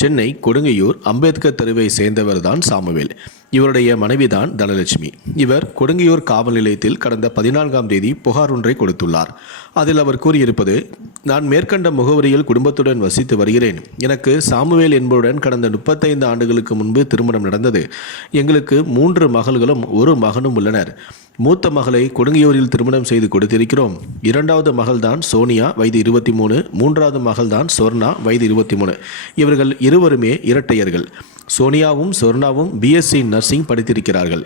சென்னை கொடுங்கையூர் அம்பேத்கர் தெருவை சேர்ந்தவர்தான் சாமுவேல். இவருடைய மனைவிதான் தனலட்சுமி. இவர் கொடுங்கையூர் காவல் நிலையத்தில் கடந்த பதினான்காம் தேதி புகார் ஒன்றை கொடுத்துள்ளார். அதில் அவர் கூறியிருப்பது நான் மேற்கண்ட முகவரியில் குடும்பத்துடன் வசித்து வருகிறேன். எனக்கு சாமுவேல் என்பவருடன் கடந்த முப்பத்தைந்து ஆண்டுகளுக்கு முன்பு திருமணம் நடந்தது. எங்களுக்கு மூன்று மகள்களும் ஒரு மகனும் உள்ளனர். மூத்த மகளை கொடுங்கையூரில் திருமணம் செய்து கொடுத்திருக்கிறோம். இரண்டாவது மகள்தான் சோனியா வயது இருபத்தி மூணு மூன்றாவது மகள்தான் சொர்ணா வயது இருபத்தி மூணு இவர்கள் இருவருமே இரட்டையர்கள். சோனியாவும் சொர்ணாவும் பிஎஸ்சி நர்சிங் படித்திருக்கிறார்கள்.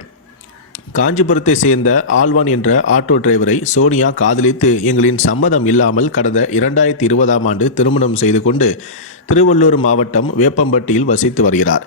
காஞ்சிபுரத்தை சேர்ந்த ஆழ்வான் என்ற ஆட்டோ டிரைவரை சோனியா காதலித்து எங்களின் சம்மதம் இல்லாமல் கடந்த இரண்டாயிரத்தி இருபதாம் ஆண்டு திருமணம் செய்து கொண்டு திருவள்ளூர் மாவட்டம் வேப்பம்பட்டியில் வசித்து வருகிறார்.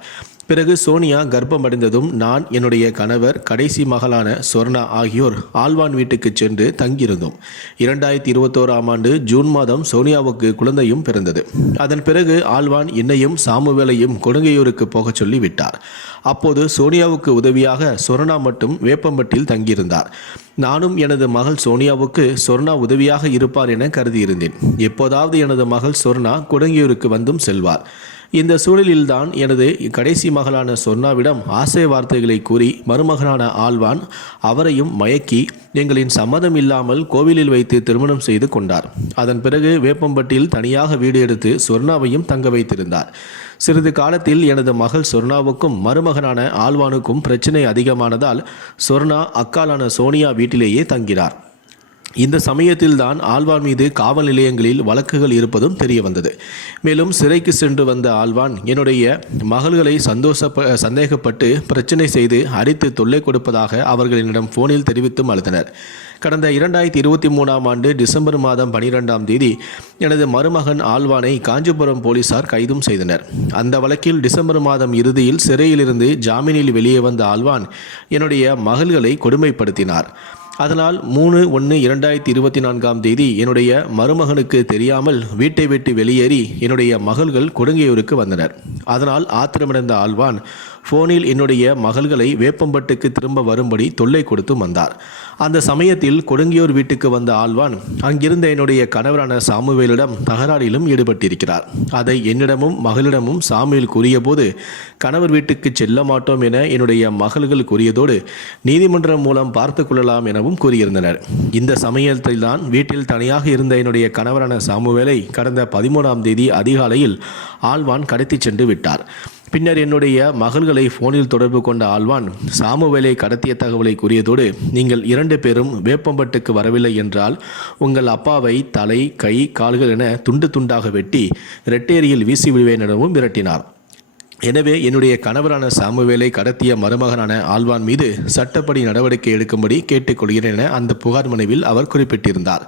பிறகு சோனியா கர்ப்பம் அடைந்ததும் நான் என்னுடைய கணவர் கடைசி மகளான சொர்ணா ஆகியோர் ஆழ்வான் வீட்டுக்கு சென்று தங்கியிருந்தோம். இரண்டாயிரத்தி இருபத்தோராம் ஆண்டு ஜூன் மாதம் சோனியாவுக்கு குழந்தையும் பிறந்தது. அதன் பிறகு ஆழ்வான் என்னையும் சாமுவேலையும் கொடுங்கையூருக்கு போகச் சொல்லி விட்டார் அப்போது சோனியாவுக்கு உதவியாக சொர்ணா மட்டும் வேப்பம்பட்டியில் தங்கியிருந்தார். நானும் எனது மகள் சோனியாவுக்கு சொர்ணா உதவியாக இருப்பார் என கருதியிருந்தேன். எப்போதாவது எனது மகள் சொர்ணா கொடுங்கையூருக்கு வந்தும் செல்வார். இந்த சூழலில்தான் எனது கடைசி மகளான சொர்ணாவிடம் ஆசை வார்த்தைகளை கூறி மருமகனான ஆழ்வான் அவரையும் மயக்கி எங்களின் சம்மதம் இல்லாமல் கோவிலில் வைத்து திருமணம் செய்து கொண்டார். அதன் பிறகு வேப்பம்பட்டியில் தனியாக வீடு எடுத்து சொர்ணாவையும் தங்க வைத்திருந்தார். சிறிது காலத்தில் எனது மகள் சொர்ணாவுக்கும் மருமகனான ஆழ்வானுக்கும் பிரச்சனை அதிகமானதால் சொர்ணா அக்காலான சோனியா வீட்டிலேயே தங்கினார். இந்த சமயத்தில்தான் ஆழ்வான் மீது காவல் நிலையங்களில் வழக்குகள் இருப்பதும் தெரிய வந்தது மேலும் சிறைக்கு சென்று வந்த ஆழ்வான் என்னுடைய மகள்களை சந்தோஷப்ப சந்தேகப்பட்டு பிரச்சனை செய்து அடித்து தொல்லை கொடுப்பதாக அவர்களிடம் போனில் தெரிவித்தும் அழுத்தனர் கடந்த இரண்டாயிரத்தி இருபத்தி மூணாம் ஆண்டு டிசம்பர் மாதம் பனிரெண்டாம் தேதி எனது மருமகன் ஆழ்வானை காஞ்சிபுரம் போலீசார் கைதும் செய்தனர். அந்த வழக்கில் டிசம்பர் மாதம் இறுதியில் சிறையிலிருந்து ஜாமீனில் வெளியே வந்த ஆழ்வான் என்னுடைய மகள்களை கொடுமைப்படுத்தினார். அதனால் மூணு ஒன்று இரண்டாயிரத்தி இருபத்தி நான்காம் தேதி என்னுடைய மருமகனுக்கு தெரியாமல் வீட்டை விட்டு வெளியேறி என்னுடைய மகள்கள் கொடுங்கையூருக்கு வந்தனர். அதனால் ஆத்திரமடைந்த ஆழ்வான் ஃபோனில் என்னுடைய மகள்களை வேப்பம்பட்டுக்கு திரும்ப வரும்படி தொல்லை கொடுத்து வந்தார். அந்த சமயத்தில் கொடுங்கியூர் வீட்டுக்கு வந்த ஆழ்வான் அங்கிருந்த என்னுடைய கணவரான சாமுவேலிடம் தகராறிலும் ஈடுபட்டிருக்கிறார். அதை என்னிடமும் மகளிடமும் சாமுவேல் கூறியபோது கணவர் வீட்டுக்கு செல்ல மாட்டோம் என என்னுடைய மகள்கள் கூறியதோடு நீதிமன்றம் மூலம் பார்த்து கொள்ளலாம் எனவும் கூறியிருந்தனர். இந்த சமயத்தில் தான் வீட்டில் தனியாக இருந்த என்னுடைய கணவரான சாமுவேலை கடந்த பதிமூணாம் தேதி அதிகாலையில் ஆழ்வான் கடத்தி சென்று விட்டார். பின்னர் என்னுடைய மகள்களை போனில் தொடர்பு கொண்ட ஆழ்வான் சாமுவேலை கடத்திய தகவலை கூறியதோடு நீங்கள் இரண்டு பேரும் வேப்பம்பட்டுக்கு வரவில்லை என்றால் உங்கள் அப்பாவை தலை கை கால்கள் என துண்டு துண்டாக வெட்டி ரெட்டேரியில் வீசி விடுவேன் எனவும் மிரட்டினார் எனவே என்னுடைய கணவரான சாமுவேலை கடத்திய மருமகனான ஆழ்வான் மீது சட்டப்படி நடவடிக்கை எடுக்கும்படி கேட்டுக்கொள்கிறேன் என அந்த புகார் மனுவில் அவர் குறிப்பிட்டிருந்தார்.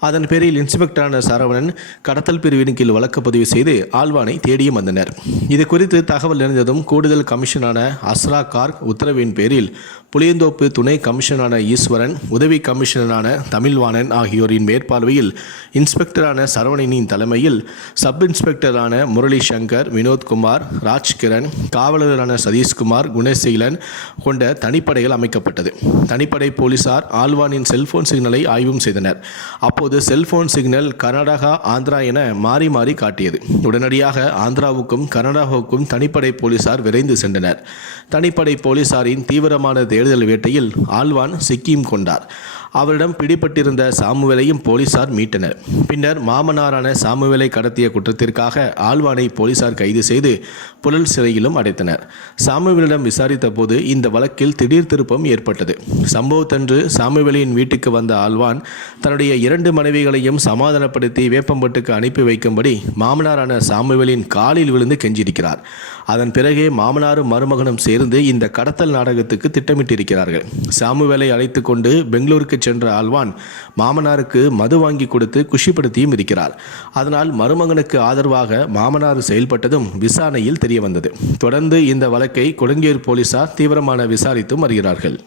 அதன் பேரில் இன்ஸ்பெக்டரான சரவணன் கடத்தல் பிரிவின் கீழ் வழக்கு பதிவு செய்து ஆழ்வானை தேடியும் வந்தனர். இது குறித்து தகவல் அறிந்ததும் கூடுதல் கமிஷனான அஸ்ரா கார்க் உத்தரவின் பேரில் புளியந்தோப்பு துணை கமிஷனரான ஈஸ்வரன் உதவி கமிஷனரான தமிழ்வாணன் ஆகியோரின் மேற்பார்வையில் இன்ஸ்பெக்டரான சரவணனின் தலைமையில் சப் இன்ஸ்பெக்டரான முரளி சங்கர் வினோத்குமார் ராஜ்கிரண் காவலரான சதீஷ்குமார் குணசீலன் கொண்ட தனிப்படைகள் அமைக்கப்பட்டது. தனிப்படை போலீசார் ஆழ்வானின் செல்போன் சிக்னலை ஆய்வும் செய்தனர். அப்போது அப்போது செல்போன் சிக்னல் கர்நாடகா ஆந்திரா என மாறி மாறி காட்டியது. உடனடியாக ஆந்திராவுக்கும் கர்நாடகாவுக்கும் தனிப்படை போலீசார் விரைந்து சென்றனர். தனிப்படை போலீசாரின் தீவிரமான தேடுதல் வேட்டையில் ஆழ்வான் சிக்கிம் கொண்டார். அவரிடம் பிடிபட்டிருந்த சாமுவேலையும் போலீசார் மீட்டனர். பின்னர் மாமனாரான சாமுவேலை கடத்திய குற்றத்திற்காக ஆழ்வானை போலீசார் கைது செய்து புழல் சிறையிலும் அடைத்தனர். சாமுவேலிடம் விசாரித்த போது இந்த வழக்கில் திடீர் திருப்பம் ஏற்பட்டது. சம்பவத்தன்று சாமுவேலின் வீட்டுக்கு வந்த ஆழ்வான் தன்னுடைய இரண்டு மனைவிகளையும் சமாதானப்படுத்தி வேப்பம்பட்டுக்கு அனுப்பி வைக்கும்படி மாமனாரான சாமுவேலின் காலில் விழுந்து கெஞ்சியிருக்கிறார். அதன் பிறகே மாமனாரும் மருமகனும் சேர்ந்து இந்த கடத்தல் நாடகத்துக்கு திட்டமிட்டிருக்கிறார்கள். சாமுவேலை அழைத்து கொண்டு பெங்களூருக்கு சென்ற ஆழ்வான் மாமனாருக்கு மது வாங்கி கொடுத்து குஷிப்படுத்தியும் இருக்கிறார். அதனால் மருமகனுக்கு ஆதரவாக மாமனார் செயல்பட்டதும் விசாரணையில் தெரிய வந்தது தொடர்ந்து இந்த வழக்கை கொடுங்கேர் போலீசார் தீவிரமான விசாரித்தும் வருகிறார்கள்.